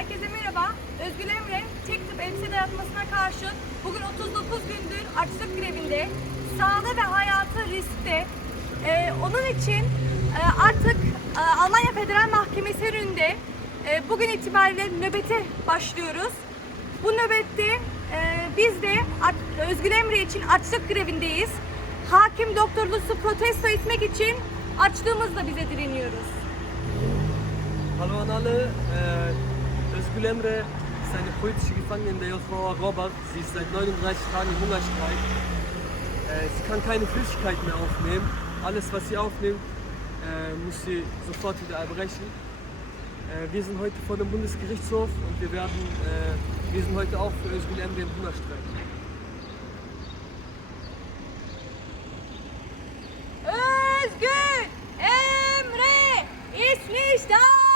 Herkese merhaba. Özgür Emre, tek tip elbise dayatmasına karşı bugün 39 gündür açlık grevinde. Sağlığı ve hayatı riskte. Ee, onun için e, artık e, Almanya Federal Mahkemesi önünde e, bugün itibariyle nöbete başlıyoruz. Bu nöbette e, biz de Özgür Emre için açlık grevindeyiz. Hakim doktorlusu protesto etmek için açlığımızla bize direniyoruz. Hallo an alle, äh, Özgül Emre ist eine politische Gefangene der Jungfrau Robert. Sie ist seit 39 Tagen im Hungerstreik. Äh, sie kann keine Flüssigkeit mehr aufnehmen. Alles, was sie aufnimmt, äh, muss sie sofort wieder erbrechen. Äh, wir sind heute vor dem Bundesgerichtshof und wir, werden, wir sind heute auch für Özgül Emre im Hungerstreik. Özgül Emre ist nicht da!